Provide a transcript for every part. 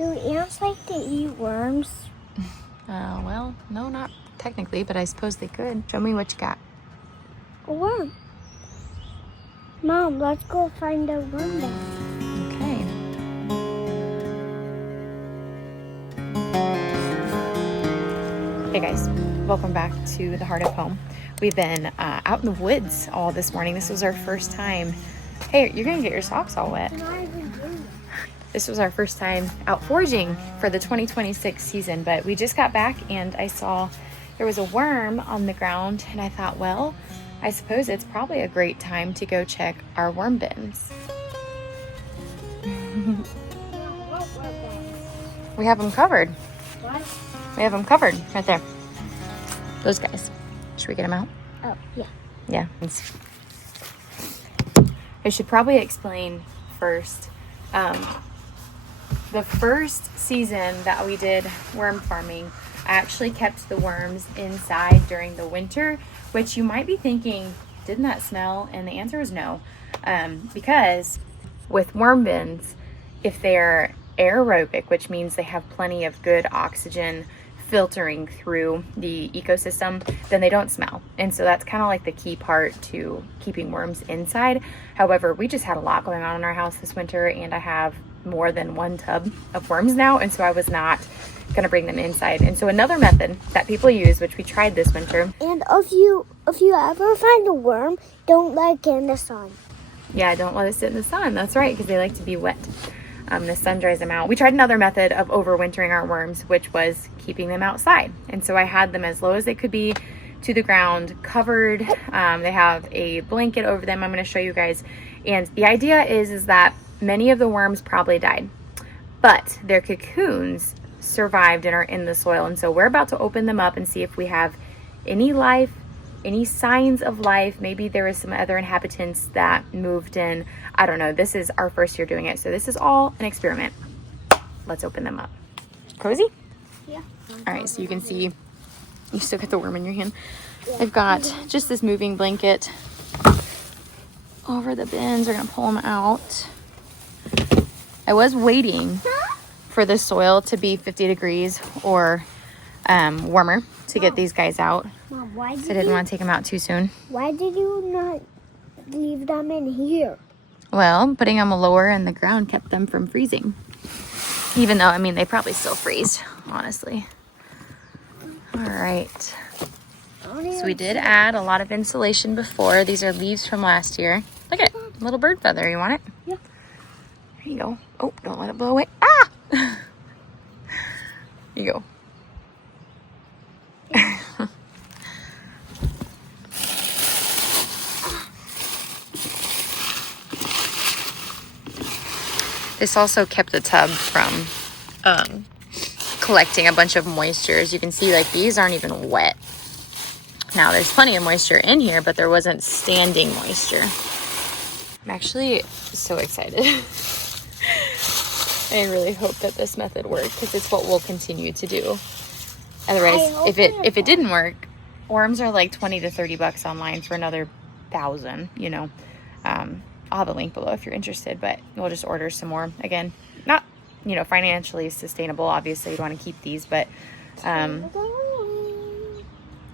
Do ants like to eat worms? Well, no, not technically, but I suppose they could. Show me what you got. A worm. Mom, let's go find a worm then. Okay. Hey guys, welcome back to the heart of home. We've been out in the woods all this morning. This was our first time. Hey, you're gonna get your socks all wet. This was our first time out foraging for the 2026 season, but we just got back and I saw there was a worm on the ground and I thought, well, I suppose it's probably a great time to go check our worm bins. We have them covered. What? We have them covered right there. Those guys. Should we get them out? Oh, yeah. Yeah. I should probably explain first. The first season that we did worm farming, I actually kept the worms inside during the winter, which you might be thinking, didn't that smell? And the answer is no. Because with worm bins, if they're aerobic, which means they have plenty of good oxygen filtering through the ecosystem, then they don't smell. And so that's kind of like the key part to keeping worms inside. However, we just had a lot going on in our house this winter and I have more than one tub of worms now, and so I was not going to bring them inside. And so another method that people use, which we tried this winter. And if you ever find a worm, don't let it get in the sun. Yeah, don't let it sit in the sun. That's right, because they like to be wet. The sun dries them out. We tried another method of overwintering our worms, which was keeping them outside. And so I had them as low as they could be to the ground, covered. They have a blanket over them. I'm going to show you guys. And the idea is that many of the worms probably died, but their cocoons survived and are in the soil. And so we're about to open them up and see if we have any life, any signs of life. Maybe there is some other inhabitants that moved in. I don't know. This is our first year doing it, so this is all an experiment. Let's open them up. Cozy? Yeah. All right, so you can see you still got the worm in your hand. I've got just this moving blanket over the bins. We're gonna pull them out. I was waiting for the soil to be 50 degrees or warmer to get these guys out. Mom, why did I didn't want to take them out too soon. Why did you not leave them in here? Well, putting them lower in the ground kept them from freezing. Even though, I mean, they probably still freeze, honestly. All right. So we did add a lot of insulation before. These are leaves from last year. Look at it, little bird feather. You want it? Yeah. There you go. Oh, don't let it blow away. Ah! Here you go. This also kept the tub from collecting a bunch of moisture. As you can see, like these aren't even wet. Now there's plenty of moisture in here, but there wasn't standing moisture. I'm actually so excited. I really hope that this method worked because it's what we'll continue to do. Otherwise, if it didn't work, worms are like 20 to 30 bucks online for another 1,000, you know. I'll have a link below if you're interested, but we'll just order some more. Again, not, you know, financially sustainable. Obviously, you'd want to keep these, but you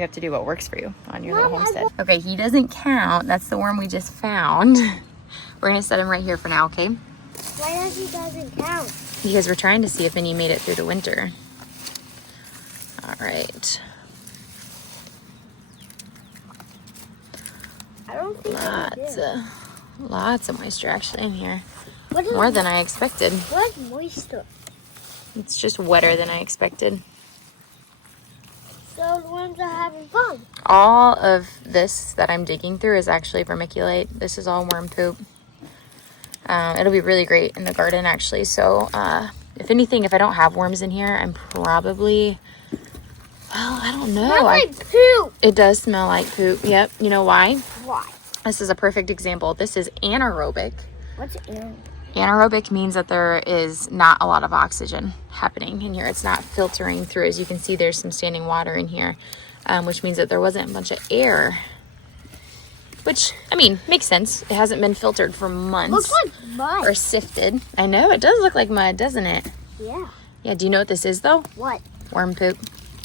have to do what works for you on your little homestead. Okay, he doesn't count. That's the worm we just found. We're going to set him right here for now, okay? Why does he doesn't count? Because we're trying to see if any made it through the winter. All right. I don't think Lots of moisture actually in here. More than I expected. What's moisture? It's just wetter than I expected. So the worms are having fun. All of this that I'm digging through is actually vermiculite. This is all worm poop. It'll be really great in the garden actually. So if anything, if I don't have worms in here, I'm probably, well, I don't know. Smells like poop. It does smell like poop. Yep. You know why? Why? This is a perfect example. This is anaerobic. What's anaerobic? Anaerobic means that there is not a lot of oxygen happening in here. It's not filtering through. As you can see, there's some standing water in here, which means that there wasn't a bunch of air. Which, I mean, makes sense. It hasn't been filtered for months. Looks like mud. Or sifted. I know, it does look like mud, doesn't it? Yeah. Yeah, do you know what this is though? What? Worm poop.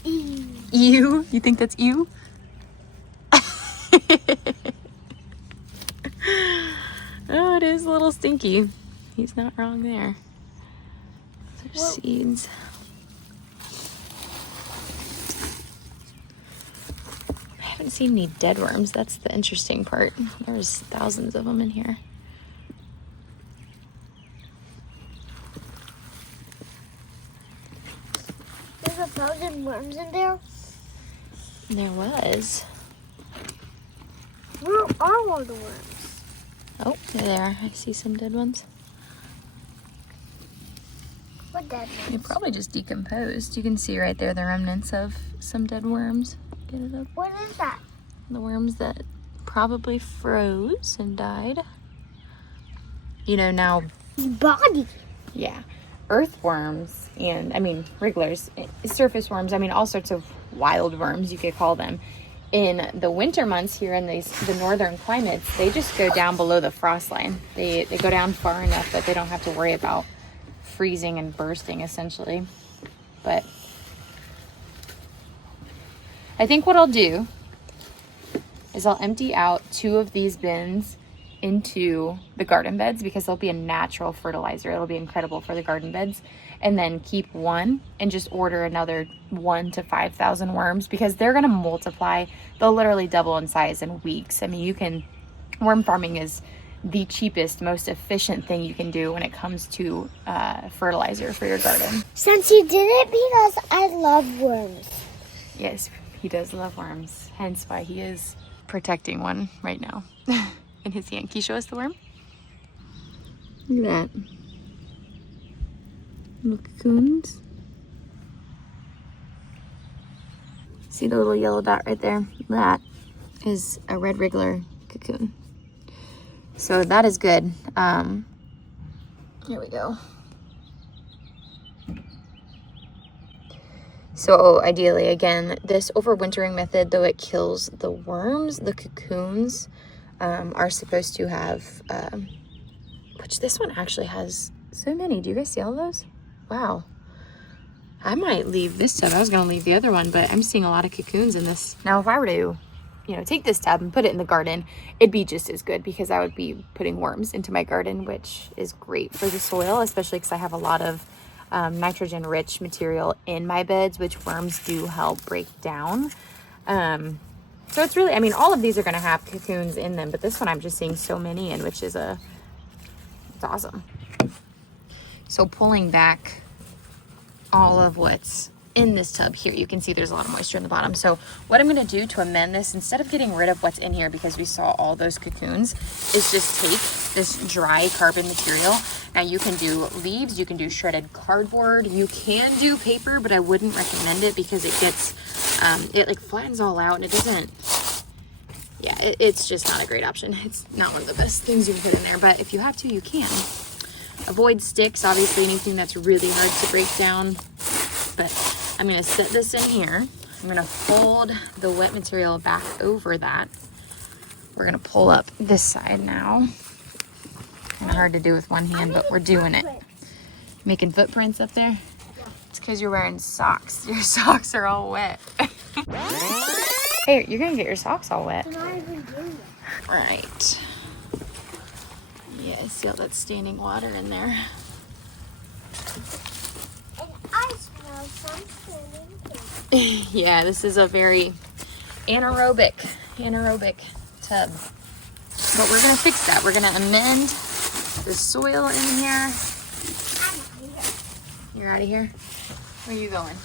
Ew. Ew? You think that's ew? Oh, it is a little stinky. He's not wrong there. There's seeds. I haven't seen any dead worms. That's the interesting part. There's thousands of them in here. There's 1,000 worms in there. There was. Where are all the worms? Oh, there. I see some dead ones. What dead They worms? probably just decomposed. You can see right there the remnants of some dead worms. Get it up. What is that? The worms that probably froze and died. You know, now, Body. yeah, earthworms and, I mean, wrigglers, surface worms, I mean, all sorts of wild worms, you could call them. In the winter months here in the northern climates, they just go down below the frost line. They go down far enough that they don't have to worry about freezing and bursting, essentially. But I think what I'll do is I'll empty out 2 of these bins into the garden beds because they'll be a natural fertilizer. It'll be incredible for the garden beds. And then keep 1 and just order another 1 to 5,000 worms because they're going to multiply. They'll literally double in size in weeks. I mean, worm farming is the cheapest, most efficient thing you can do when it comes to fertilizer for your garden. Since you did it because I love worms. Yes, he does love worms, hence why he is protecting one right now in his hand. Can you show us the worm? Look at that. Little cocoons. See the little yellow dot right there? That is a red wriggler cocoon. So that is good. Here we go. So ideally, again, this overwintering method, though it kills the worms, the cocoons are supposed to have, which this one actually has so many. Do you guys see all those? Wow. I might leave this tub. I was going to leave the other one, but I'm seeing a lot of cocoons in this. Now, if I were to, take this tub and put it in the garden, it'd be just as good because I would be putting worms into my garden, which is great for the soil, especially because I have a lot of nitrogen-rich material in my beds, which worms do help break down. So it's really, all of these are going to have cocoons in them, but this one I'm just seeing so many in, which is it's awesome. So pulling back all of what's in this tub here, you can see there's a lot of moisture in the bottom. So what I'm going to do to amend this, instead of getting rid of what's in here because we saw all those cocoons, is just take this dry carbon material. Now you can do leaves, you can do shredded cardboard, you can do paper, but I wouldn't recommend it because it gets, it like flattens all out and it doesn't, it's just not a great option. It's not one of the best things you can put in there, but if you have to, you can. Avoid sticks, obviously anything that's really hard to break down, but I'm going to set this in here. I'm going to fold the wet material back over that. We're going to pull up this side now. Kind of hard to do with one hand, but we're doing it. Making footprints up there? It's because you're wearing socks. Your socks are all wet. Hey, you're going to get your socks all wet. I'm not even doing it. All right. Yeah, I see all that standing water in there. And I smell something. Yeah, this is a very anaerobic tub. But we're gonna fix that. We're gonna amend the soil in here. You're out of here? Where are you going?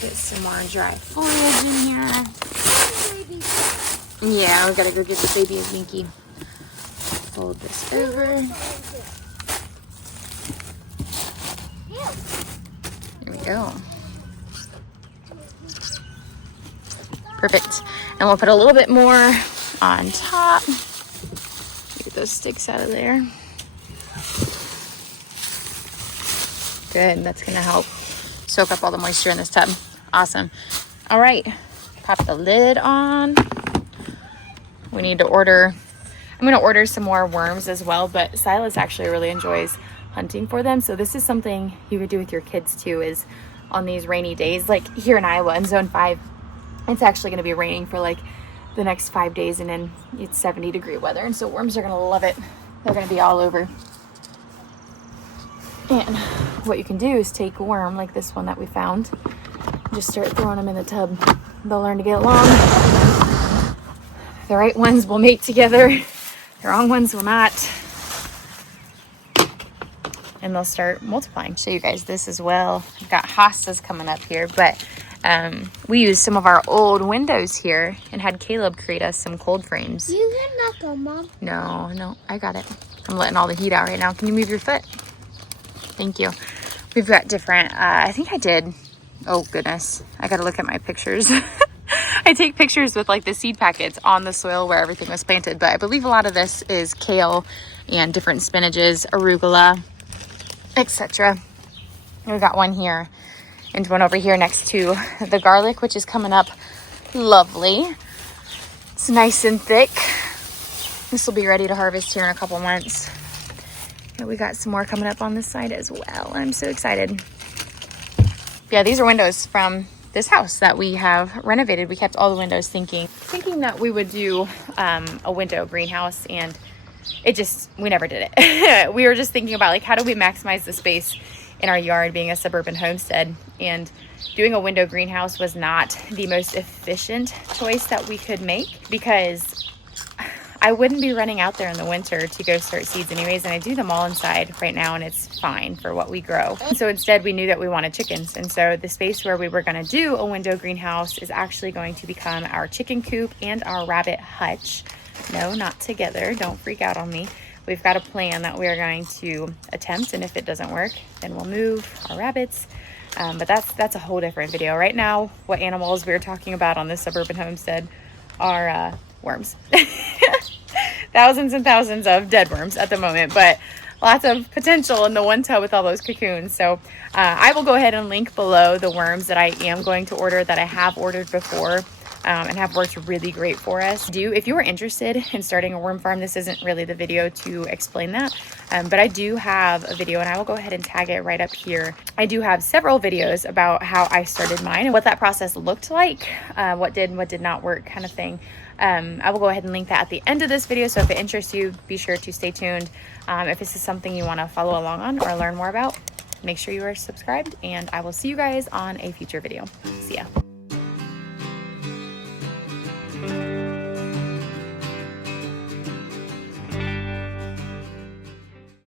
Get some more dry foliage in here. Yeah, we gotta go get the baby a Yankee. Fold this over. Here we go. Perfect. And we'll put a little bit more on top. Get those sticks out of there. Good. That's going to help soak up all the moisture in this tub. Awesome. All right. Pop the lid on. We need to order. I'm gonna order some more worms as well, but Silas actually really enjoys hunting for them. So this is something you could do with your kids too, is on these rainy days, like here in Iowa in zone 5, it's actually gonna be raining for like the next 5 days, and then it's 70-degree weather. And so worms are gonna love it. They're gonna be all over. And what you can do is take a worm like this one that we found, just start throwing them in the tub. They'll learn to get along. The right ones will mate together. The wrong ones will not. And they'll start multiplying. Show you guys this as well. I've got hostas coming up here, but we used some of our old windows here and had Caleb create us some cold frames. You can knock them, Mom. No, I got it. I'm letting all the heat out right now. Can you move your foot? Thank you. We've got different, I think I did, oh goodness, I gotta look at my pictures. I take pictures with like the seed packets on the soil where everything was planted, but I believe a lot of this is kale and different spinaches, arugula, etc. We got one here and one over here next to the garlic, which is coming up lovely. It's nice and thick. This will be ready to harvest here in a couple months. And we got some more coming up on this side as well. I'm so excited. Yeah, these are windows from this house that we have renovated. We kept all the windows thinking that we would do a window greenhouse, and we never did it. We were just thinking about like, how do we maximize the space in our yard being a suburban homestead, and doing a window greenhouse was not the most efficient choice that we could make, because I wouldn't be running out there in the winter to go start seeds anyways, and I do them all inside right now, and it's fine for what we grow. And so instead we knew that we wanted chickens, and so the space where we were going to do a window greenhouse is actually going to become our chicken coop and our rabbit hutch. No, not together. Don't freak out on me. We've got a plan that we're going to attempt, and if it doesn't work, then we'll move our rabbits. But that's a whole different video. Right now, what animals we're talking about on this suburban homestead are worms. Thousands and thousands of dead worms at the moment, but lots of potential in the one tub with all those cocoons. So I will go ahead and link below the worms that I am going to order, that I have ordered before and have worked really great for us. If you are interested in starting a worm farm, this isn't really the video to explain that, but I do have a video, and I will go ahead and tag it right up here. I do have several videos about how I started mine and what that process looked like, what did and what did not work, kind of thing. I will go ahead and link that at the end of this video, so if it interests you, be sure to stay tuned. If this is something you want to follow along on or learn more about, make sure you are subscribed, and I will see you guys on a future video. See ya.